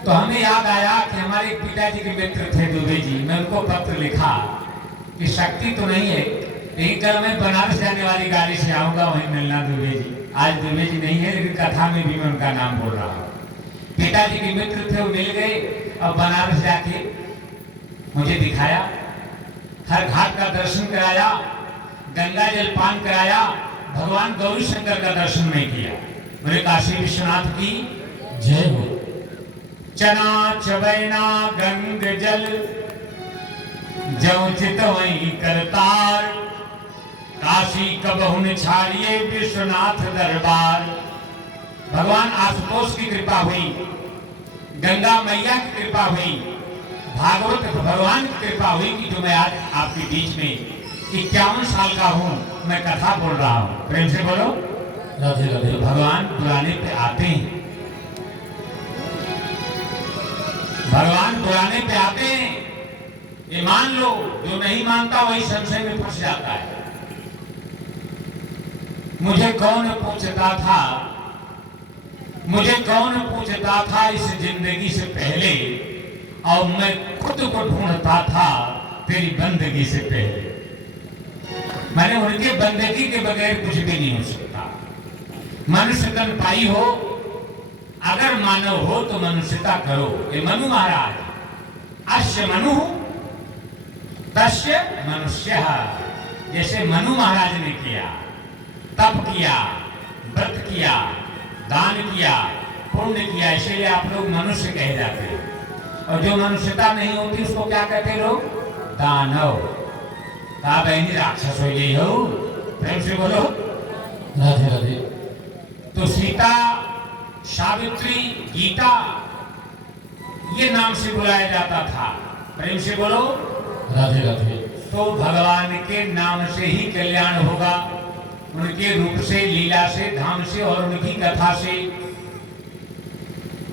तो हमें याद आया कि हमारे पिताजी के मित्र थे दुबे जी, मैं उनको पत्र लिखा कि शक्ति तो नहीं है, लेकिन कल मैं बनारस जाने वाली गाड़ी से आऊंगा, वहीं मिलना दुबे जी। आज दुबे जी नहीं है, लेकिन कथा में भी मैं उनका नाम बोल रहा हूँ। पिताजी के मित्र थे, वो मिल गए और बनारस जाके मुझे दिखाया, हर घाट का दर्शन कराया, गंगा जल पान कराया, भगवान गौरी शंकर का दर्शन नहीं किया। बोले काशी विश्वनाथ की जय हो। चना चबैना गंग जल जौ चित वही करतार, काशी कबहुन छाड़िए विश्वनाथ दरबार। भगवान आशुतोष की कृपा हुई, गंगा मैया की कृपा हुई, भागवत भगवान की कृपा हुई कि जो मैं आज आपके बीच में 51 साल का हूँ, मैं कथा बोल रहा हूँ। प्रेम से बोलो राधे राधे। भगवान बुलाने पे आते हैं, भगवान बुलाने पे आते हैं। ये मान लो, जो नहीं मानता वही संशय में फंस जाता है। मुझे कौन पूछता था इस जिंदगी से पहले, और मैं खुद को ढूंढता था तेरी बंदगी से पहले। मैंने उनके बंदगी के बगैर कुछ भी नहीं हो सकता। मनुष्य तन पाई हो, अगर मानव हो तो मनुष्यता करो। ये मनु महाराज, अश्य मनु तस्य मनुष्य, जैसे मनु महाराज ने किया, तप किया, व्रत किया, दान किया, पुण्य किया, इसीलिए आप लोग मनुष्य कहे जाते हैं। और जो मनुष्यता नहीं होती उसको क्या कहते लोग? दानव। कहा बहनी राक्षस हो गई हो। प्रेम से बोलो राधे राधे। तो सीता, सावित्री, गीता, ये नाम से बुलाया जाता था। प्रेम से बोलो राधे राधे। तो भगवान के नाम से ही कल्याण होगा, उनके रूप से, लीला से, धाम से और उनकी कथा से।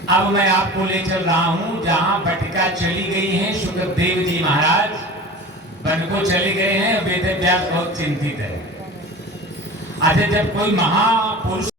अब मैं आपको ले चल रहा हूं जहां बटिका चली गई है। सुखदेव जी महाराज वन को चले गए हैं। वेद व्यास बहुत चिंतित है। अच्छा, जब कोई महापुरुष